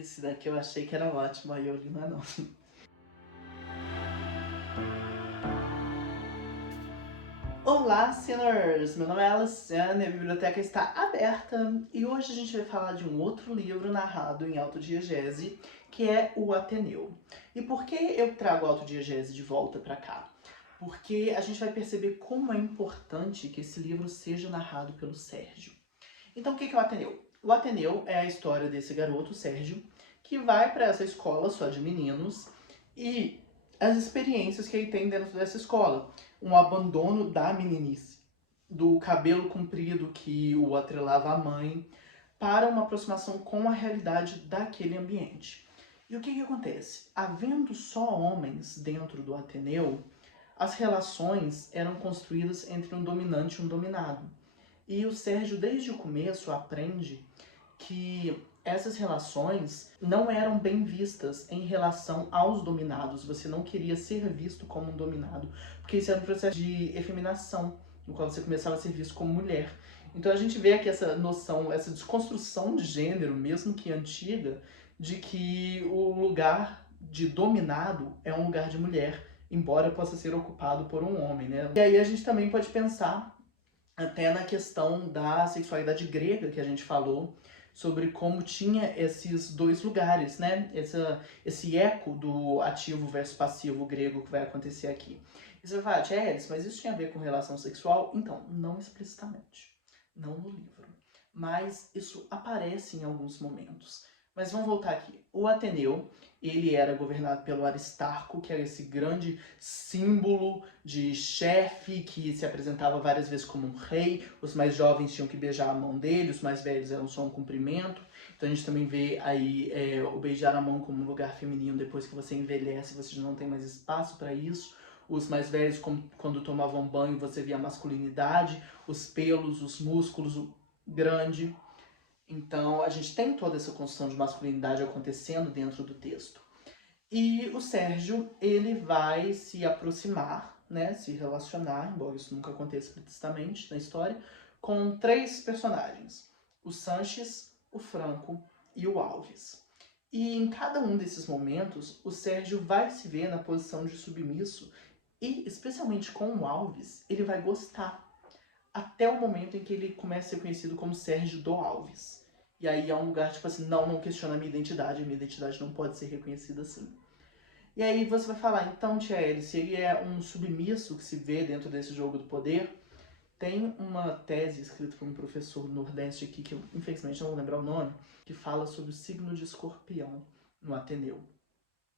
Esse daqui eu achei que era ótimo, aí eu li, não é não. Olá, sinners! Meu nome é Alessandra e a biblioteca está aberta e hoje a gente vai falar de um outro livro narrado em autodiegese, que é o Ateneu. E por que eu trago a autodiegese de volta para cá? Porque a gente vai perceber como é importante que esse livro seja narrado pelo Sérgio. Então, o que é o Ateneu? O Ateneu é a história desse garoto, Sérgio, que vai para essa escola só de meninos e as experiências que ele tem dentro dessa escola. Um abandono da meninice, do cabelo comprido que o atrelava à mãe, para uma aproximação com a realidade daquele ambiente. E o que acontece? Havendo só homens dentro do Ateneu, as relações eram construídas entre um dominante e um dominado. E o Sérgio, desde o começo, aprende que essas relações não eram bem vistas em relação aos dominados. Você não queria ser visto como um dominado, porque isso era um processo de efeminação, no qual você começava a ser visto como mulher. Então a gente vê aqui essa noção, essa desconstrução de gênero, mesmo que antiga, de que o lugar de dominado é um lugar de mulher, embora possa ser ocupado por um homem, né? E aí a gente também pode pensar até na questão da sexualidade grega que a gente falou, sobre como tinha esses dois lugares, né? Esse eco do ativo versus passivo grego que vai acontecer aqui. E você vai falar, mas isso tinha a ver com relação sexual? Então, não explicitamente, não no livro, mas isso aparece em alguns momentos. Mas vamos voltar aqui. O Ateneu, ele era governado pelo Aristarco, que era esse grande símbolo de chefe que se apresentava várias vezes como um rei. Os mais jovens tinham que beijar a mão dele, os mais velhos eram só um cumprimento. Então a gente também vê aí o beijar a mão como um lugar feminino. Depois que você envelhece, você já não tem mais espaço para isso. Os mais velhos, quando tomavam banho, você via a masculinidade, os pelos, os músculos, o grande. Então a gente tem toda essa construção de masculinidade acontecendo dentro do texto. E o Sérgio, ele vai se aproximar, né, se relacionar, embora isso nunca aconteça explicitamente na história, com três personagens: o Sanches, o Franco e o Alves. E em cada um desses momentos, o Sérgio vai se ver na posição de submisso e, especialmente com o Alves, ele vai gostar. Até o momento em que ele começa a ser conhecido como Sérgio do Alves. E aí é um lugar tipo assim, não questiona a minha identidade não pode ser reconhecida assim. E aí você vai falar, então, Thierry, se ele é um submisso que se vê dentro desse jogo do poder, tem uma tese escrita por um professor nordeste aqui, que eu infelizmente não vou lembrar o nome, que fala sobre o signo de escorpião no Ateneu.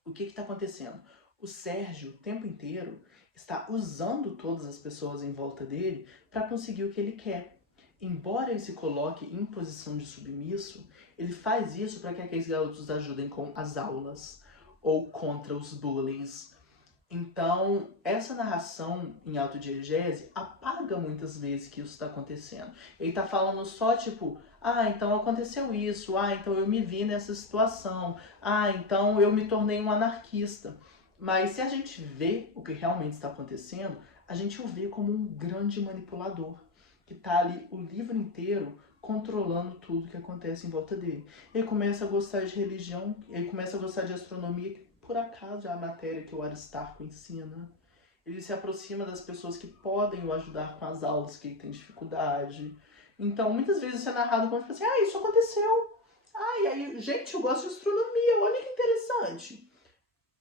O que está acontecendo? O Sérgio, o tempo inteiro, está usando todas as pessoas em volta dele para conseguir o que ele quer. Embora ele se coloque em posição de submisso, ele faz isso para que aqueles garotos ajudem com as aulas ou contra os bullies. Então, essa narração em autodiegese apaga muitas vezes que isso está acontecendo. Ele está falando só tipo, então aconteceu isso, então eu me vi nessa situação, então eu me tornei um anarquista. Mas se a gente vê o que realmente está acontecendo, a gente o vê como um grande manipulador, que está ali o livro inteiro controlando tudo que acontece em volta dele. Ele começa a gostar de religião, ele começa a gostar de astronomia, que por acaso é a matéria que o Aristarco ensina. Ele se aproxima das pessoas que podem o ajudar com as aulas que ele tem dificuldade. Então, muitas vezes isso é narrado como tipo assim, isso aconteceu. E aí, gente, eu gosto de astronomia, olha que interessante.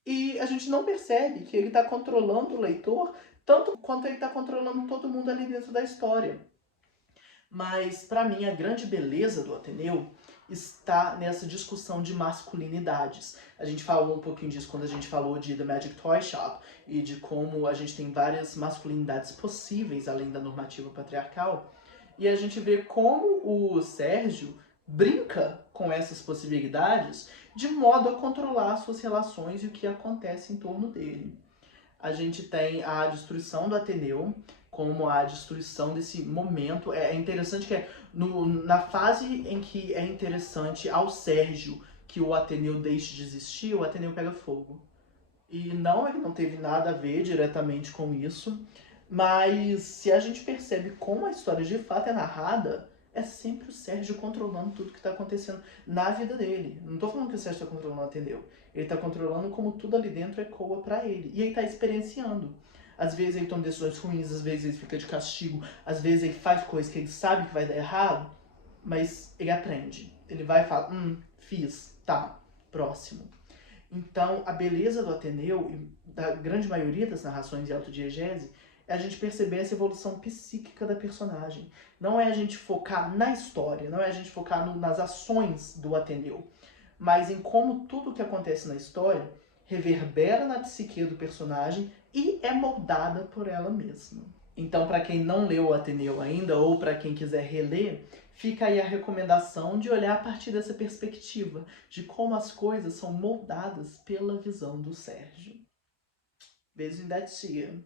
E a gente não percebe que ele está controlando o leitor tanto quanto ele está controlando todo mundo ali dentro da história. Mas, para mim, a grande beleza do Ateneu está nessa discussão de masculinidades. A gente falou um pouquinho disso quando a gente falou de The Magic Toy Shop e de como a gente tem várias masculinidades possíveis além da normativa patriarcal. E a gente vê como o Sérgio brinca com essas possibilidades de modo a controlar suas relações e o que acontece em torno dele. A gente tem a destruição do Ateneu, como a destruição desse momento. É interessante que na fase em que é interessante ao Sérgio que o Ateneu deixe de existir, o Ateneu pega fogo. E não, ele não teve nada a ver diretamente com isso, mas se a gente percebe como a história de fato é narrada, é sempre o Sérgio controlando tudo que está acontecendo na vida dele. Não tô falando que o Sérgio está controlando o Ateneu. Ele está controlando como tudo ali dentro ecoa para ele. E ele está experienciando. Às vezes ele toma decisões ruins, às vezes ele fica de castigo, às vezes ele faz coisas que ele sabe que vai dar errado, mas ele aprende. Ele vai e fala, fiz, tá, próximo. Então, a beleza do Ateneu, e da grande maioria das narrações de autodiegese, é a gente perceber essa evolução psíquica da personagem. Não é a gente focar na história, não é a gente focar nas ações do Ateneu, mas em como tudo que acontece na história reverbera na psique do personagem e é moldada por ela mesma. Então, para quem não leu o Ateneu ainda, ou para quem quiser reler, fica aí a recomendação de olhar a partir dessa perspectiva, de como as coisas são moldadas pela visão do Sérgio. Beijo da tia.